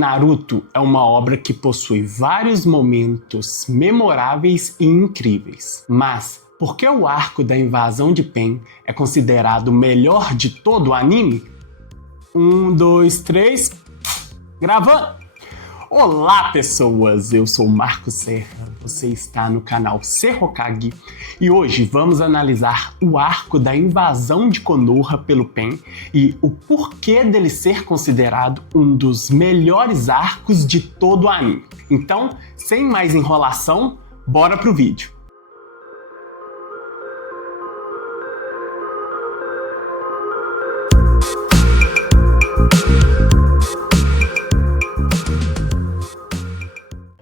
Naruto é uma obra que possui vários momentos memoráveis e incríveis, mas por que o arco da invasão de Pain é considerado o melhor de todo o anime? 1, 2, 3, gravando! Olá pessoas, eu sou Marco Serra, você está no canal Ser Hokage e hoje vamos analisar o arco da invasão de Konoha pelo Pain e o porquê dele ser considerado um dos melhores arcos de todo o anime. Então, sem mais enrolação, bora pro vídeo!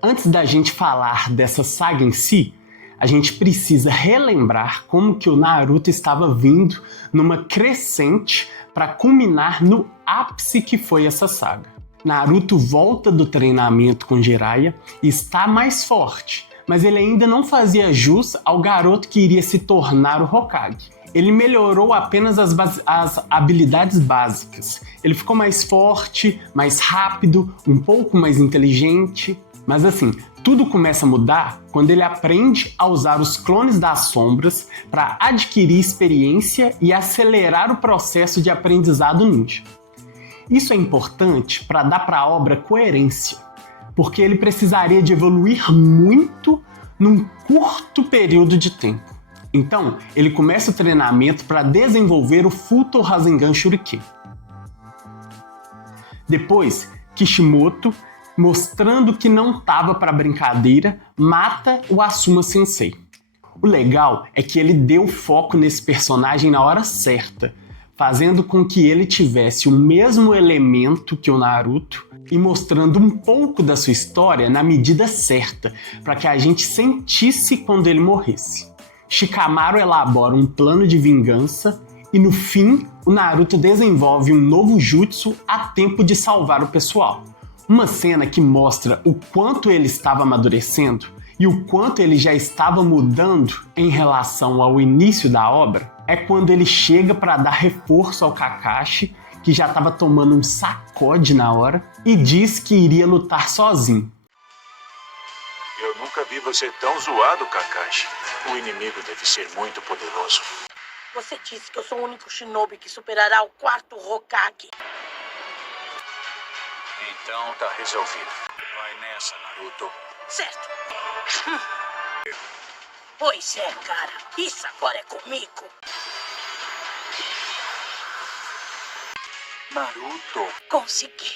Antes da gente falar dessa saga em si, a gente precisa relembrar como que o Naruto estava vindo numa crescente para culminar no ápice que foi essa saga. Naruto volta do treinamento com Jiraiya e está mais forte, mas ele ainda não fazia jus ao garoto que iria se tornar o Hokage. Ele melhorou apenas as habilidades básicas. Ele ficou mais forte, mais rápido, um pouco mais inteligente. Mas assim, tudo começa a mudar quando ele aprende a usar os clones das sombras para adquirir experiência e acelerar o processo de aprendizado ninja. Isso é importante para dar para a obra coerência, porque ele precisaria de evoluir muito num curto período de tempo. Então, ele começa o treinamento para desenvolver o Futo Rasengan Shuriken. Depois, Kishimoto, mostrando que não estava para brincadeira, mata o Asuma Sensei. O legal é que ele deu foco nesse personagem na hora certa, fazendo com que ele tivesse o mesmo elemento que o Naruto e mostrando um pouco da sua história na medida certa, para que a gente sentisse quando ele morresse. Shikamaru elabora um plano de vingança e no fim, o Naruto desenvolve um novo jutsu a tempo de salvar o pessoal. Uma cena que mostra o quanto ele estava amadurecendo e o quanto ele já estava mudando em relação ao início da obra é quando ele chega para dar reforço ao Kakashi, que já estava tomando um sacode na hora, e diz que iria lutar sozinho. Eu nunca vi você tão zoado, Kakashi. O inimigo deve ser muito poderoso. Você disse que eu sou o único shinobi que superará o 4º Hokage. Então tá resolvido. Vai nessa, Naruto. Certo. Pois é, cara. Isso agora é comigo. Naruto. Consegui.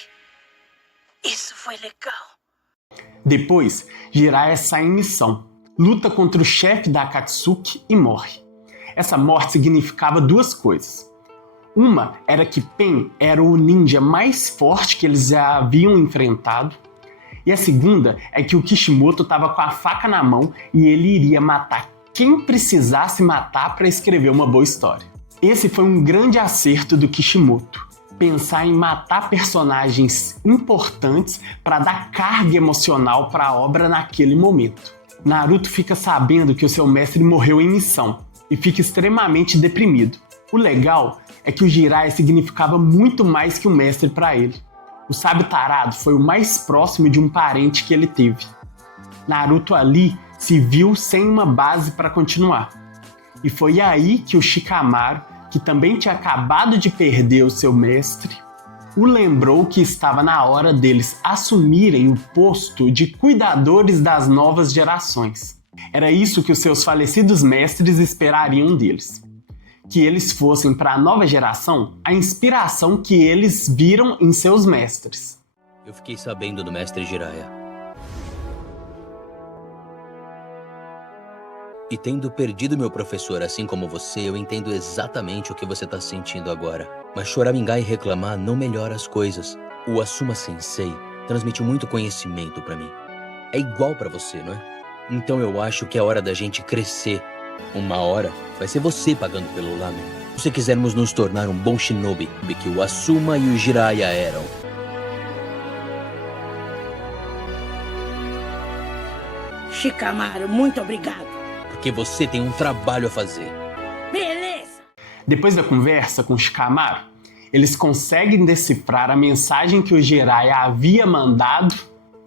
Isso foi legal. Depois, Jiraiya sai em missão, luta contra o chefe da Akatsuki e morre. Essa morte significava duas coisas. Uma era que Pain era o ninja mais forte que eles já haviam enfrentado. E a segunda é que o Kishimoto estava com a faca na mão e ele iria matar quem precisasse matar para escrever uma boa história. Esse foi um grande acerto do Kishimoto. Pensar em matar personagens importantes para dar carga emocional para a obra naquele momento. Naruto fica sabendo que o seu mestre morreu em missão e fica extremamente deprimido. O legal é que o Jiraiya significava muito mais que um mestre para ele. O sábio tarado foi o mais próximo de um parente que ele teve. Naruto ali se viu sem uma base para continuar. E foi aí que o Shikamaru, que também tinha acabado de perder o seu mestre, o lembrou que estava na hora deles assumirem o posto de cuidadores das novas gerações. Era isso que os seus falecidos mestres esperariam deles. Que eles fossem para a nova geração a inspiração que eles viram em seus mestres. Eu fiquei sabendo do mestre Jiraiya. E tendo perdido meu professor assim como você, eu entendo exatamente o que você está sentindo agora. Mas choramingar e reclamar não melhora as coisas. O Asuma Sensei transmitiu muito conhecimento para mim. É igual para você, não é? Então eu acho que é hora da gente crescer. Uma hora vai ser você pagando pelo lamen. Se quisermos nos tornar um bom shinobi, que o Asuma e o Jiraiya eram. Shikamaru, muito obrigado. Porque você tem um trabalho a fazer. Beleza! Depois da conversa com Shikamaru, eles conseguem decifrar a mensagem que o Jiraiya havia mandado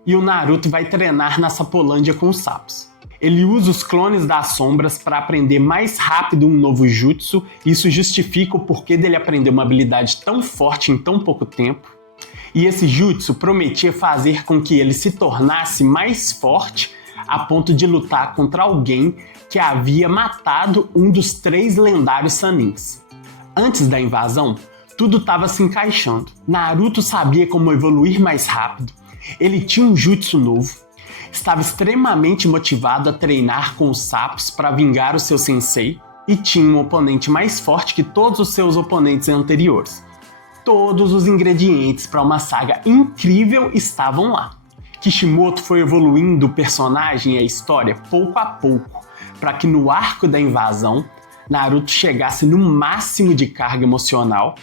e o Naruto vai treinar na Sapolândia com os sapos. Ele usa os clones das sombras para aprender mais rápido um novo jutsu, e isso justifica o porquê dele aprender uma habilidade tão forte em tão pouco tempo. E esse jutsu prometia fazer com que ele se tornasse mais forte a ponto de lutar contra alguém que havia matado um dos 3 lendários Sanins. Antes da invasão, tudo estava se encaixando. Naruto sabia como evoluir mais rápido, ele tinha um jutsu novo, estava extremamente motivado a treinar com os sapos para vingar o seu sensei e tinha um oponente mais forte que todos os seus oponentes anteriores. Todos os ingredientes para uma saga incrível estavam lá. Kishimoto foi evoluindo o personagem e a história pouco a pouco, para que no arco da invasão, Naruto chegasse no máximo de carga emocional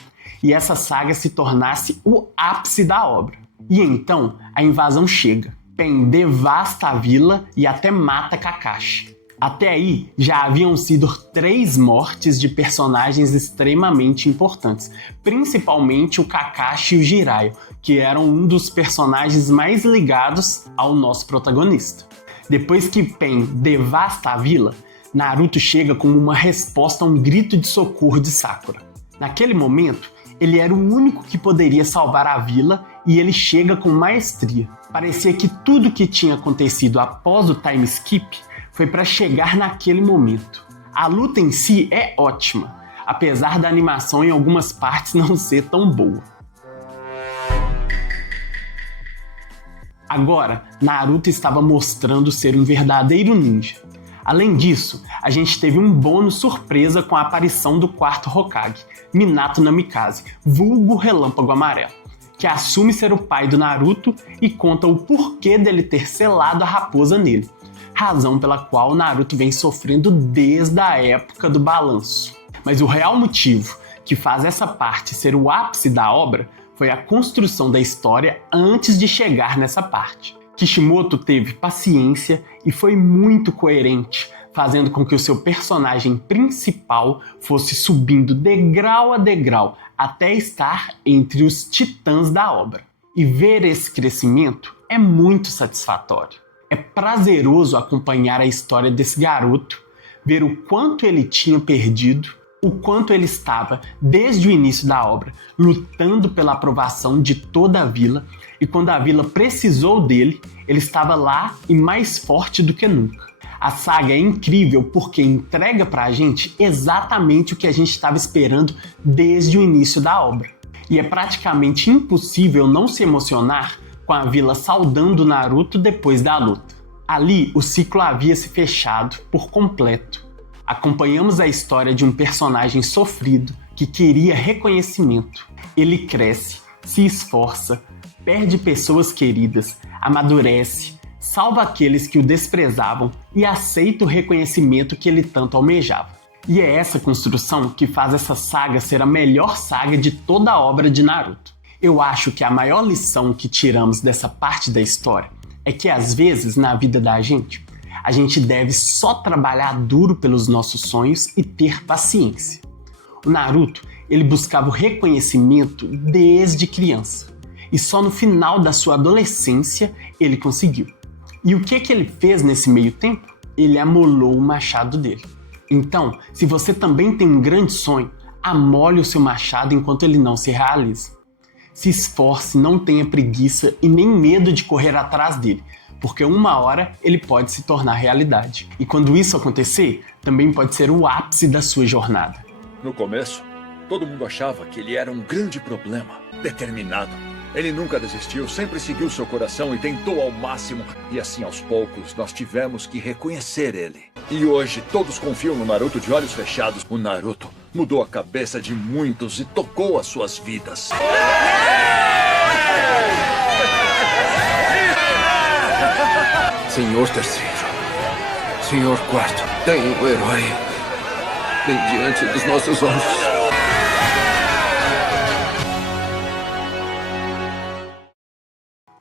e essa saga se tornasse o ápice da obra. E então, a invasão chega. Pain devasta a vila e até mata Kakashi. Até aí, já haviam sido 3 mortes de personagens extremamente importantes, principalmente o Kakashi e o Jiraiya, que eram um dos personagens mais ligados ao nosso protagonista. Depois que Pain devasta a vila, Naruto chega como uma resposta a um grito de socorro de Sakura. Naquele momento, ele era o único que poderia salvar a vila e ele chega com maestria. Parecia que tudo que tinha acontecido após o time skip foi para chegar naquele momento. A luta em si é ótima, apesar da animação em algumas partes não ser tão boa. Agora, Naruto estava mostrando ser um verdadeiro ninja. Além disso, a gente teve um bônus surpresa com a aparição do 4º Hokage, Minato Namikaze, vulgo Relâmpago Amarelo, que assume ser o pai do Naruto e conta o porquê dele ter selado a raposa nele, razão pela qual Naruto vem sofrendo desde a época do balanço. Mas o real motivo que faz essa parte ser o ápice da obra foi a construção da história antes de chegar nessa parte. Kishimoto teve paciência e foi muito coerente, fazendo com que o seu personagem principal fosse subindo degrau a degrau até estar entre os titãs da obra. E ver esse crescimento é muito satisfatório. É prazeroso acompanhar a história desse garoto, ver o quanto ele tinha perdido, o quanto ele estava, desde o início da obra, lutando pela aprovação de toda a vila, e quando a vila precisou dele, ele estava lá e mais forte do que nunca. A saga é incrível porque entrega pra gente exatamente o que a gente estava esperando desde o início da obra. E é praticamente impossível não se emocionar com a vila saudando Naruto depois da luta. Ali, o ciclo havia se fechado por completo. Acompanhamos a história de um personagem sofrido que queria reconhecimento. Ele cresce, se esforça, perde pessoas queridas, amadurece, salva aqueles que o desprezavam e aceita o reconhecimento que ele tanto almejava. E é essa construção que faz essa saga ser a melhor saga de toda a obra de Naruto. Eu acho que a maior lição que tiramos dessa parte da história é que às vezes na vida da gente, a gente deve só trabalhar duro pelos nossos sonhos e ter paciência. O Naruto, ele buscava o reconhecimento desde criança. E só no final da sua adolescência ele conseguiu. E o que ele fez nesse meio tempo? Ele amolou o machado dele. Então, se você também tem um grande sonho, amole o seu machado enquanto ele não se realiza. Se esforce, não tenha preguiça e nem medo de correr atrás dele, porque uma hora ele pode se tornar realidade. E quando isso acontecer, também pode ser o ápice da sua jornada. No começo, todo mundo achava que ele era um grande problema, determinado. Ele nunca desistiu, sempre seguiu seu coração e tentou ao máximo. E assim, aos poucos, nós tivemos que reconhecer ele. E hoje, todos confiam no Naruto de olhos fechados. O Naruto mudou a cabeça de muitos e tocou as suas vidas. Senhor Terceiro, Senhor Quarto, tem um herói bem diante dos nossos olhos.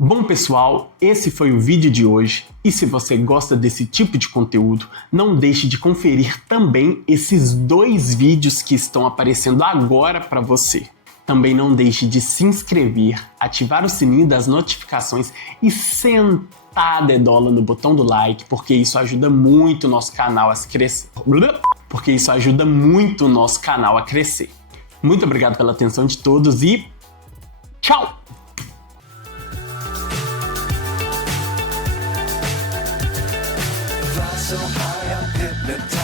Bom pessoal, esse foi o vídeo de hoje e se você gosta desse tipo de conteúdo, não deixe de conferir também esses 2 vídeos que estão aparecendo agora para você. Também não deixe de se inscrever, ativar o sininho das notificações e sentar a dedola no botão do like, porque isso ajuda muito o nosso canal a crescer. Muito obrigado pela atenção de todos e tchau! So high, I'm hypnotized.